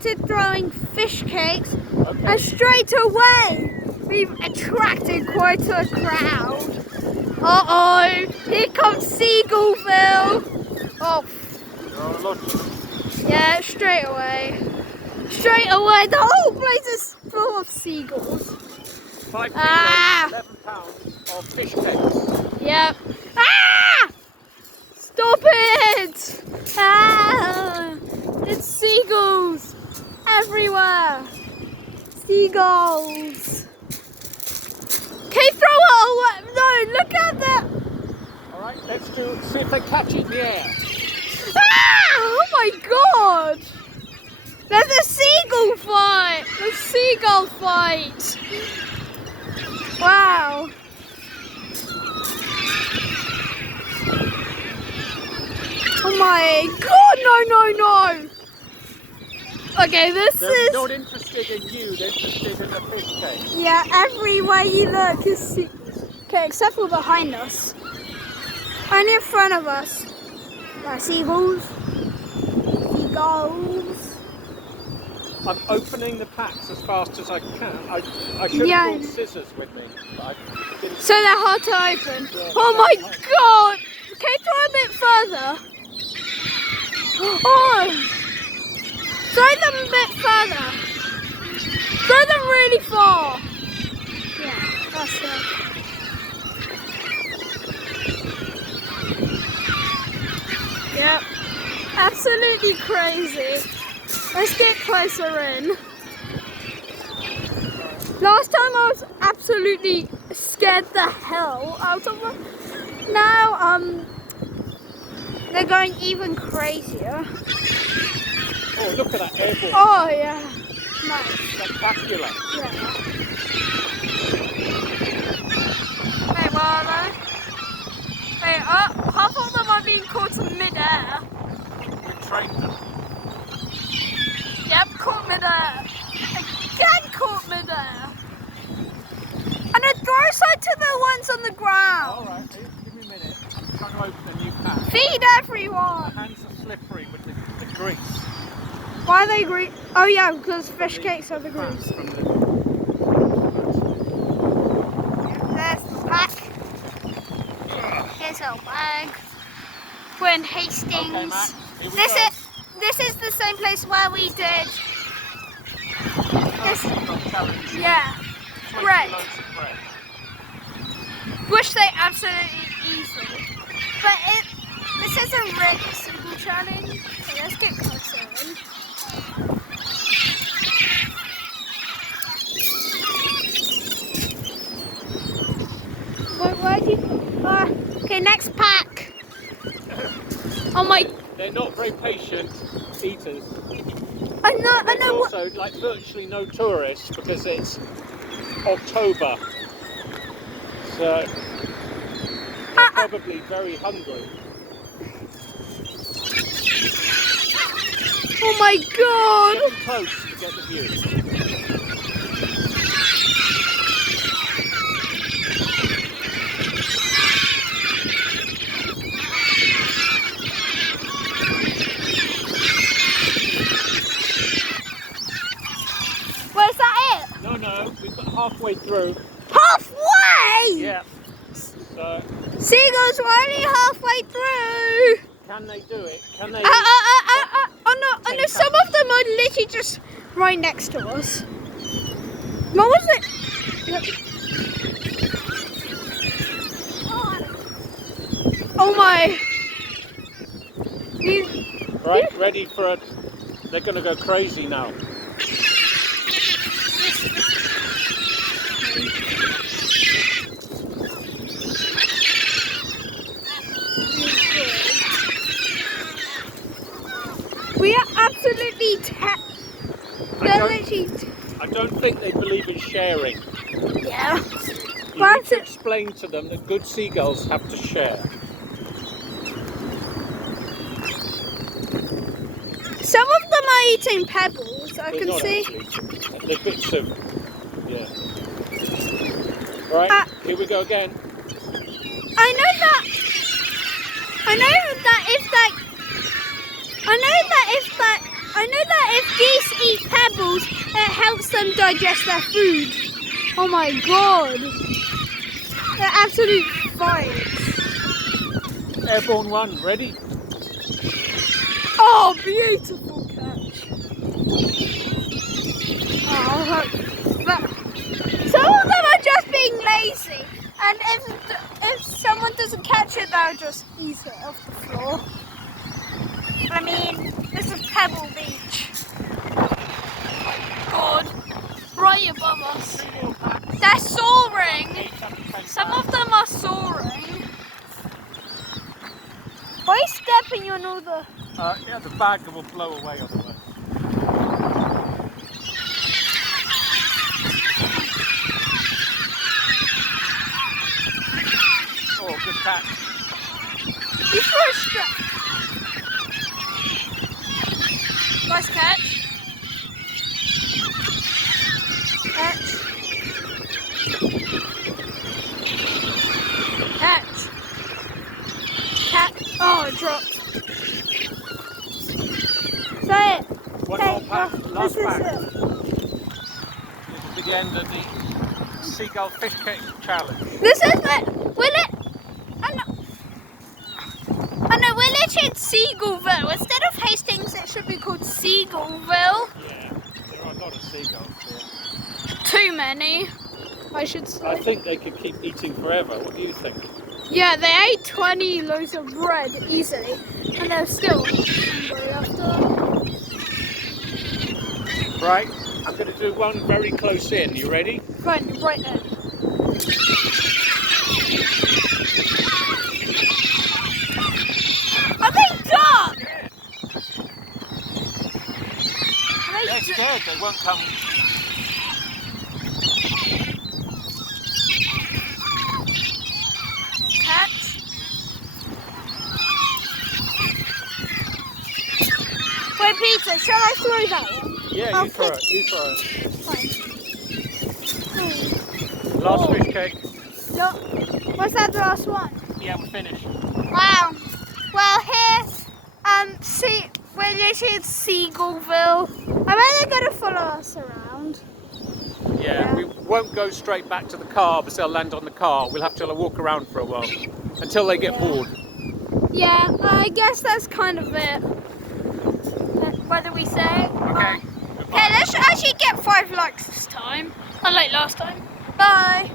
started throwing fish cakes, and straight away we've attracted quite a crowd. Uh-oh, here comes Seagullville. Oh, yeah, straight away. Straight away, the whole place is full of seagulls. 5 kilos, 11 pounds of fish cakes. Yep. Ah! Stop it! Ah! It's seagulls everywhere. Seagulls. Okay, throw it away. No, look at that. All right, let's see if they catch it in the air. Ah! Oh my God! There's a seagull fight. A seagull fight. Wow. Oh my God! No! Okay, They're not interested in you, they're interested in the fish cake. Yeah, everywhere you look is okay, except for behind us. Only in front of us. There are seagulls. Seagulls. I'm opening the packs as fast as I can. I should have brought scissors with me, but I didn't. So they're hard to open. Yeah, Oh my God! Okay, throw a bit further. Oh! Throw them a bit further. Throw them really far. Yeah, that's it. Yep. Absolutely crazy. Let's get closer in. Last time I was absolutely scared the hell out of them. Now, they're going even crazier. Oh, look at that airborne. Oh yeah, nice. Spectacular. Yeah. Hey, Mama. Hey, half of them are being caught in mid-air. We trained them. Yep, caught mid-air. Again caught mid-air. And it throws her to the ones on the ground. All right, give me a minute. I'm trying to open a new pack. Feed everyone. My hands are slippery with the grease. Why are they green? Oh yeah, because fish cakes are the grease. From the... There's the pack. Here's our bag. We're in Hastings. Okay, Matt, here we This go. This is the same place where we did. This, Challenge. yeah. 20 Bread. loaves of bread. Which they absolutely easily. But this is a really simple challenge. So let's get closer in. Where do you? Okay, next pack. Oh my! They're not very patient eaters. I know. There's also like virtually no tourists because it's October, so they're probably very hungry. Oh my God! Get them close to get the view. Where's that it? No, we've got halfway through. Halfway! Yeah. So Seagulls were only halfway through. can they do it? Can they? Oh no, some of them are literally just right next to us. What was it? Oh my. Right, ready for a... They're going to go crazy now. We are absolutely I don't think they believe in sharing. yeah. You need to explain to them that good seagulls have to share. Some of them are eating pebbles, I They're can not see. actually. They're bits of... Yeah. Right, here we go again. I know that if geese eat It helps them digest their food. Oh my god. They're absolute fights. Airborne 1, ready? Oh, beautiful catch. Oh, but some of them are just being lazy. And if someone doesn't catch it, they'll just eat it off the floor. I mean, this is Pebble Beach. God, right above us. They're soaring. Some of them are soaring. Why are you stepping on all the... Yeah, the bag will blow away otherwise. Oh, good catch. You threw a strap. Nice catch. Catch. Catch. Catch. Oh, it dropped. Say it. One Okay, more pack, last this pack. is it. This will be the end of the Seagull Fish Cake Challenge. This is it. Will it? I know, we're literally in Seagullville. Instead of Hastings, it should be called Seagullville. Yeah, there are a lot of seagulls here. Too many, I should say. I think they could keep eating forever. What do you think? Yeah, they ate 20 loaves of bread easily, and they're still hungry after. Right, I'm going to do one very close in. You ready? Right then. Are they dark? They're scared, they won't come. Catch. Wait, Peter, shall I throw that one? Yeah, I'll you throw pick- it, you throw it. Fine. Last fish cake. Look, was that the last one? Yeah, we're finished. Wow. Well, here's we're literally in Seagullville. I bet they're going to follow us around. Yeah, we won't go straight back to the car because they'll land on the car. We'll have to walk around for a while until they get bored. Yeah, I guess that's kind of it. What do we say? Okay. Okay, let's actually get 5 likes this time. Unlike last time. Bye.